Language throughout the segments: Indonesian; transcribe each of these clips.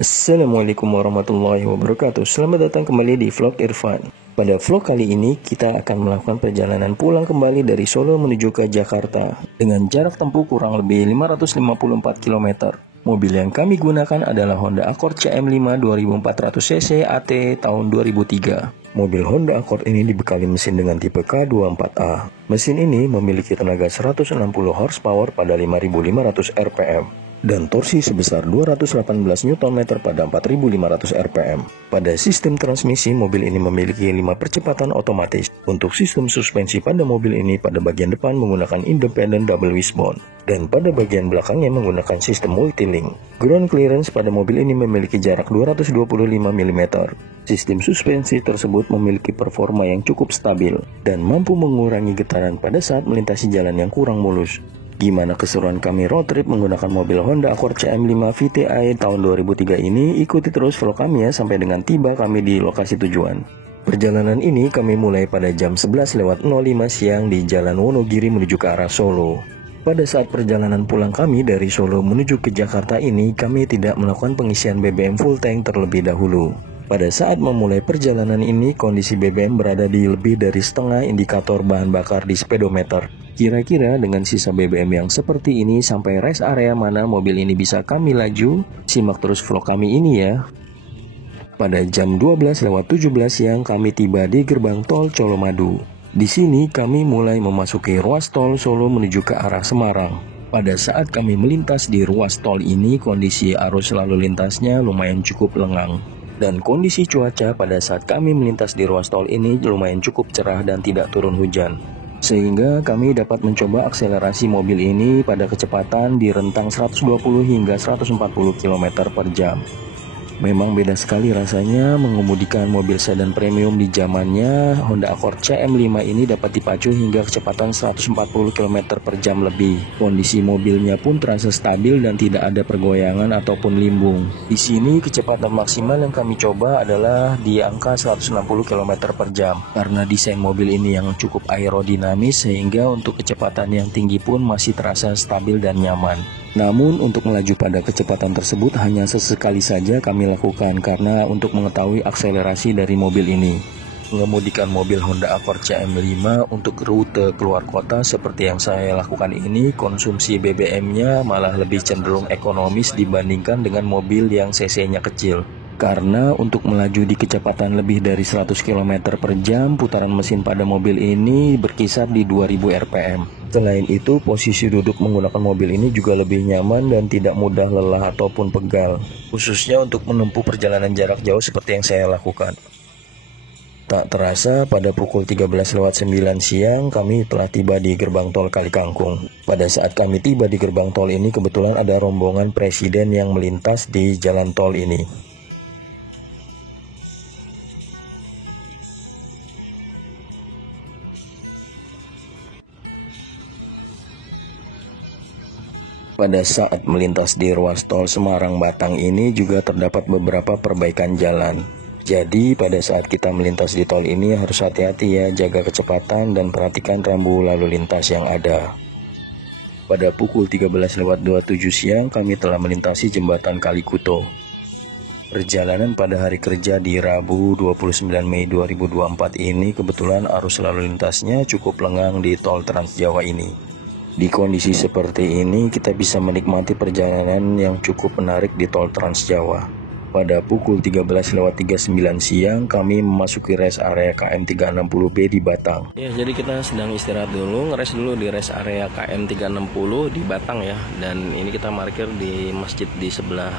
Assalamualaikum warahmatullahi wabarakatuh. Selamat datang kembali di vlog Irfan. Pada vlog kali ini kita akan melakukan perjalanan pulang kembali dari Solo menuju ke Jakarta dengan jarak tempuh kurang lebih 554 km. Mobil yang kami gunakan adalah Honda Accord CM5 2400 cc AT tahun 2003. Mobil Honda Accord ini dibekali mesin dengan tipe K24A. Mesin ini memiliki tenaga 160 horsepower pada 5500 rpm dan torsi sebesar 218 Nm pada 4500 rpm. Pada sistem transmisi, mobil ini memiliki 5 percepatan otomatis. Untuk sistem suspensi pada mobil ini pada bagian depan menggunakan independent double wishbone dan pada bagian belakangnya menggunakan sistem multilink. Ground clearance pada mobil ini memiliki jarak 225 mm. Sistem suspensi tersebut memiliki performa yang cukup stabil dan mampu mengurangi getaran pada saat melintasi jalan yang kurang mulus. Gimana keseruan kami road trip menggunakan mobil Honda Accord CM5 VTI tahun 2003 ini? Ikuti terus vlog kami ya sampai dengan tiba kami di lokasi tujuan. Perjalanan ini kami mulai pada jam 11.05 siang di Jalan Wonogiri menuju ke arah Solo. Pada saat perjalanan pulang kami dari Solo menuju ke Jakarta ini, kami tidak melakukan pengisian BBM full tank terlebih dahulu. Pada saat memulai perjalanan ini, kondisi BBM berada di lebih dari setengah indikator bahan bakar di speedometer. Kira-kira dengan sisa BBM yang seperti ini, sampai rest area mana mobil ini bisa kami laju? Simak terus vlog kami ini ya. Pada jam 12.17 siang kami tiba di gerbang tol Colomadu. Di sini kami mulai memasuki ruas tol Solo menuju ke arah Semarang. Pada saat kami melintas di ruas tol ini, kondisi arus lalu lintasnya lumayan cukup lengang. Dan kondisi cuaca pada saat kami melintas di ruas tol ini lumayan cukup cerah dan tidak turun hujan. Sehingga kami dapat mencoba akselerasi mobil ini pada kecepatan di rentang 120 hingga 140 km per jam. Memang beda sekali rasanya mengemudikan mobil sedan premium di zamannya. Honda Accord CM5 ini dapat dipacu hingga kecepatan 140 km per jam lebih. Kondisi mobilnya pun terasa stabil dan tidak ada pergoyangan ataupun limbung. Di sini kecepatan maksimal yang kami coba adalah di angka 160 km per jam. Karena desain mobil ini yang cukup aerodinamis sehingga untuk kecepatan yang tinggi pun masih terasa stabil dan nyaman. Namun untuk melaju pada kecepatan tersebut hanya sesekali saja kami lakukan karena untuk mengetahui akselerasi dari mobil ini. Mengemudikan mobil Honda Accord CM5 untuk rute keluar kota seperti yang saya lakukan ini, konsumsi BBM-nya malah lebih cenderung ekonomis dibandingkan dengan mobil yang cc-nya kecil. Karena untuk melaju di kecepatan lebih dari 100 km per jam, putaran mesin pada mobil ini berkisar di 2000 rpm. Selain itu, posisi duduk menggunakan mobil ini juga lebih nyaman dan tidak mudah lelah ataupun pegal, khususnya untuk menempuh perjalanan jarak jauh seperti yang saya lakukan. Tak terasa pada pukul 13.09 siang kami telah tiba di gerbang tol Kalikangkung. Pada saat kami tiba di gerbang tol ini kebetulan ada rombongan presiden yang melintas di jalan tol ini. Pada saat melintas di ruas tol Semarang-Batang ini juga terdapat beberapa perbaikan jalan. Jadi pada saat kita melintas di tol ini harus hati-hati ya, jaga kecepatan dan perhatikan rambu lalu lintas yang ada. Pada pukul 13.27 siang kami telah melintasi jembatan Kalikuto. Perjalanan pada hari kerja di Rabu 29 Mei 2024 ini kebetulan arus lalu lintasnya cukup lengang di tol Trans Jawa ini. Di kondisi seperti ini kita bisa menikmati perjalanan yang cukup menarik di tol Trans Jawa. Pada pukul 13.39 siang kami memasuki rest area KM 360B di Batang. Ya, jadi kita sedang istirahat dulu, ngeres dulu di rest area KM 360 di Batang ya. Dan ini kita parkir di masjid di sebelah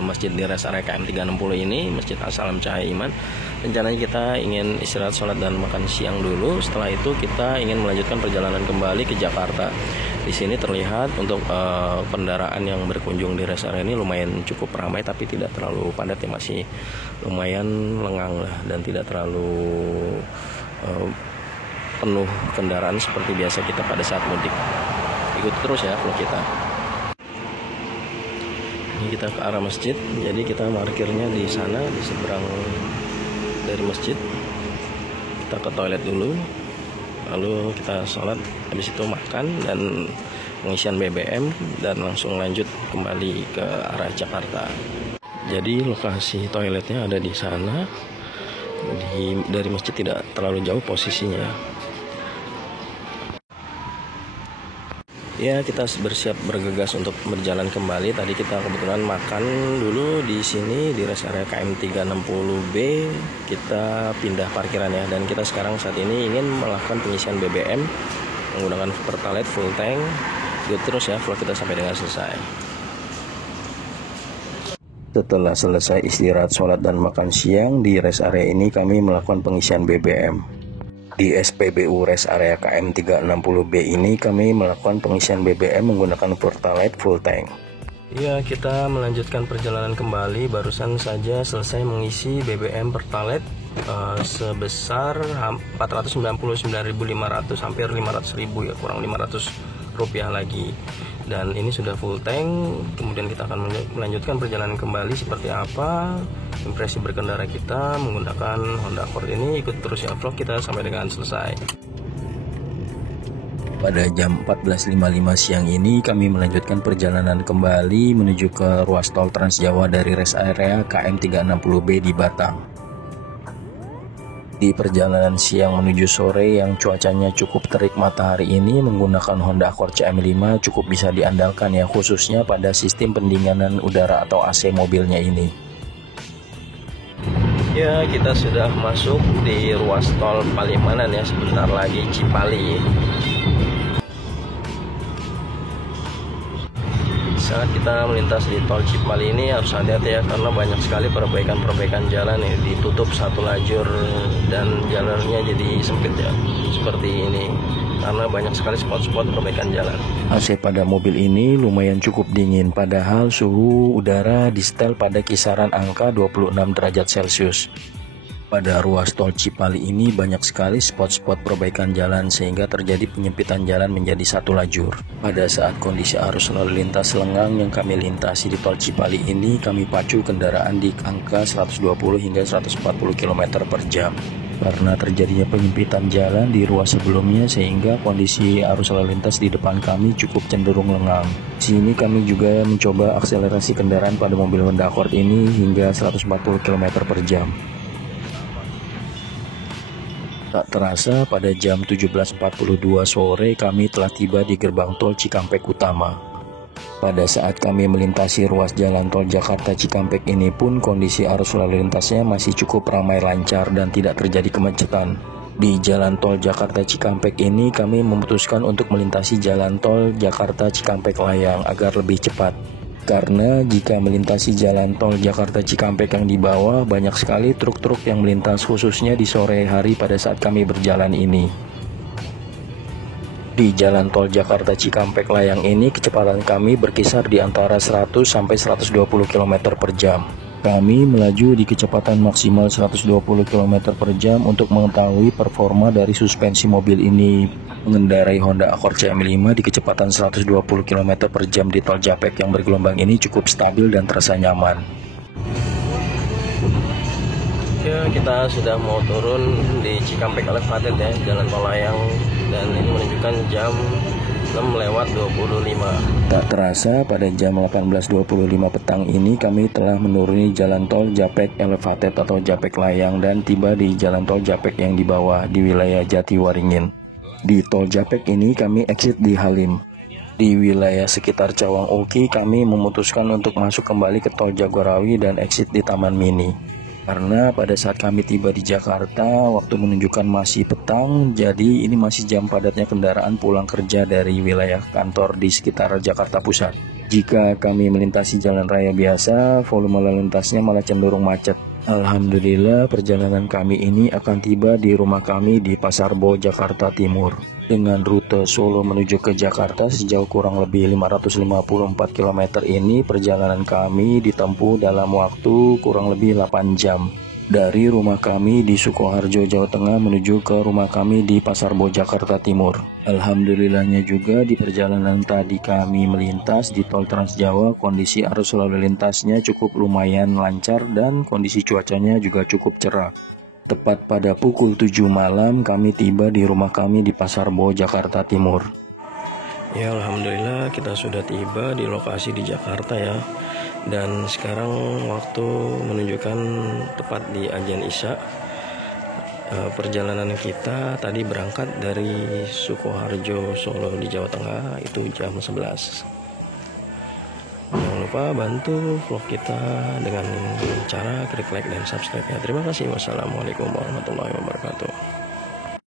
masjid di rest area KM 360 ini, Masjid As-Salam Cahaya Iman. Rencananya kita ingin istirahat, sholat dan makan siang dulu. Setelah itu kita ingin melanjutkan perjalanan kembali ke Jakarta. Di sini terlihat untuk kendaraan yang berkunjung di rest area ini lumayan cukup ramai, tapi tidak terlalu padat ya, masih lumayan lengang lah dan tidak terlalu penuh kendaraan seperti biasa kita pada saat mudik. Ikuti terus ya vlog kita. Ini kita ke arah masjid, jadi kita parkirnya di sana di seberang dari masjid. Kita ke toilet dulu, lalu kita sholat, habis itu makan dan pengisian BBM dan langsung lanjut kembali ke arah Jakarta. Jadi lokasi toiletnya ada di sana. Dari masjid tidak terlalu jauh posisinya. Ya, kita bersiap bergegas untuk berjalan kembali. Tadi kita kebetulan makan dulu di sini di rest area KM 360B. Kita pindah parkiran ya, dan kita sekarang saat ini ingin melakukan pengisian BBM menggunakan Pertalite full tank. Ikut terus ya vlog kita sampai dengan selesai. Setelah selesai istirahat, sholat, dan makan siang di rest area ini, kami melakukan pengisian BBM. Di SPBU rest area KM 360B ini kami melakukan pengisian BBM menggunakan Pertalite full tank. Ya, kita melanjutkan perjalanan kembali. Barusan saja selesai mengisi BBM Pertalite sebesar 499.500, hampir 500.000 ya, kurang 500 rupiah lagi. Dan ini sudah full tank. Kemudian kita akan melanjutkan perjalanan kembali seperti apa impresi berkendara kita menggunakan Honda Accord ini. Ikut terus ya vlog kita sampai dengan selesai. Pada jam 14.55 siang ini kami melanjutkan perjalanan kembali menuju ke ruas tol Trans Jawa dari rest area KM 360B di Batang. Di perjalanan siang menuju sore yang cuacanya cukup terik matahari ini, menggunakan Honda Accord CM5 cukup bisa diandalkan ya, khususnya pada sistem pendinginan udara atau AC mobilnya ini. Ya, kita sudah masuk di ruas tol Palimanan ya, sebentar lagi Cipali. Saat kita melintas di tol Cipali ini harus hati-hati ya, karena banyak sekali perbaikan jalan ya, ditutup satu lajur dan jalurnya jadi sempit ya, seperti ini, karena banyak sekali spot-spot perbaikan jalan. AC pada mobil ini lumayan cukup dingin, padahal suhu udara disetel pada kisaran angka 26 derajat Celcius. Pada ruas tol Cipali ini banyak sekali spot-spot perbaikan jalan sehingga terjadi penyempitan jalan menjadi satu lajur. Pada saat kondisi arus lalu lintas lengang yang kami lintasi di tol Cipali ini, kami pacu kendaraan di angka 120 hingga 140 km per jam. Karena terjadinya penyempitan jalan di ruas sebelumnya sehingga kondisi arus lalu lintas di depan kami cukup cenderung lengang. Di sini kami juga mencoba akselerasi kendaraan pada mobil Honda Accord ini hingga 140 km per jam. Tak terasa pada jam 17.42 sore kami telah tiba di gerbang tol Cikampek Utama. Pada saat kami melintasi ruas jalan tol Jakarta Cikampek ini pun kondisi arus lalu lintasnya masih cukup ramai lancar dan tidak terjadi kemacetan. Di jalan tol Jakarta Cikampek ini kami memutuskan untuk melintasi jalan tol Jakarta Cikampek Layang agar lebih cepat. Karena jika melintasi jalan tol Jakarta Cikampek yang di bawah, banyak sekali truk-truk yang melintas khususnya di sore hari pada saat kami berjalan ini. Di jalan tol Jakarta Cikampek Layang ini kecepatan kami berkisar di antara 100 sampai 120 km per jam. Kami melaju di kecepatan maksimal 120 km per jam untuk mengetahui performa dari suspensi mobil ini. Mengendarai Honda Accord CM5 di kecepatan 120 km per jam di tol Japek yang bergelombang ini cukup stabil dan terasa nyaman. Ya, kita sudah mau turun di Cikampek Elevated ya, jalan tol layang, dan ini menunjukkan jam 6:25. Tak terasa pada jam 18.25 petang ini kami telah menuruni jalan tol Japek Elevated atau Japek Layang dan tiba di jalan tol Japek yang di bawah di wilayah Jatiwaringin. Di tol Japek ini kami exit di Halim. Di wilayah sekitar Cawang Uki kami memutuskan untuk masuk kembali ke tol Jagorawi dan exit di Taman Mini. Karena pada saat kami tiba di Jakarta waktu menunjukkan masih petang, jadi ini masih jam padatnya kendaraan pulang kerja dari wilayah kantor di sekitar Jakarta Pusat. Jika kami melintasi jalan raya biasa, volume lalu lintasnya malah cenderung macet. Alhamdulillah perjalanan kami ini akan tiba di rumah kami di Pasar Bo, Jakarta Timur. Dengan rute Solo menuju ke Jakarta sejauh kurang lebih 554 km ini, perjalanan kami ditempuh dalam waktu kurang lebih 8 jam. Dari rumah kami di Sukoharjo, Jawa Tengah menuju ke rumah kami di Pasar Bo, Jakarta Timur. Alhamdulillahnya juga di perjalanan tadi kami melintas di tol Trans Jawa, kondisi arus lalu lintasnya cukup lumayan lancar dan kondisi cuacanya juga cukup cerah. Tepat pada pukul 7 malam kami tiba di rumah kami di Pasar Bo, Jakarta Timur. Ya, alhamdulillah kita sudah tiba di lokasi di Jakarta ya. Dan sekarang waktu menunjukkan tepat di azan Isya. Perjalanan kita tadi berangkat dari Sukoharjo, Solo di Jawa Tengah itu jam 11. Jangan lupa bantu vlog kita dengan cara klik like dan subscribe ya. Terima kasih. Wassalamualaikum warahmatullahi wabarakatuh.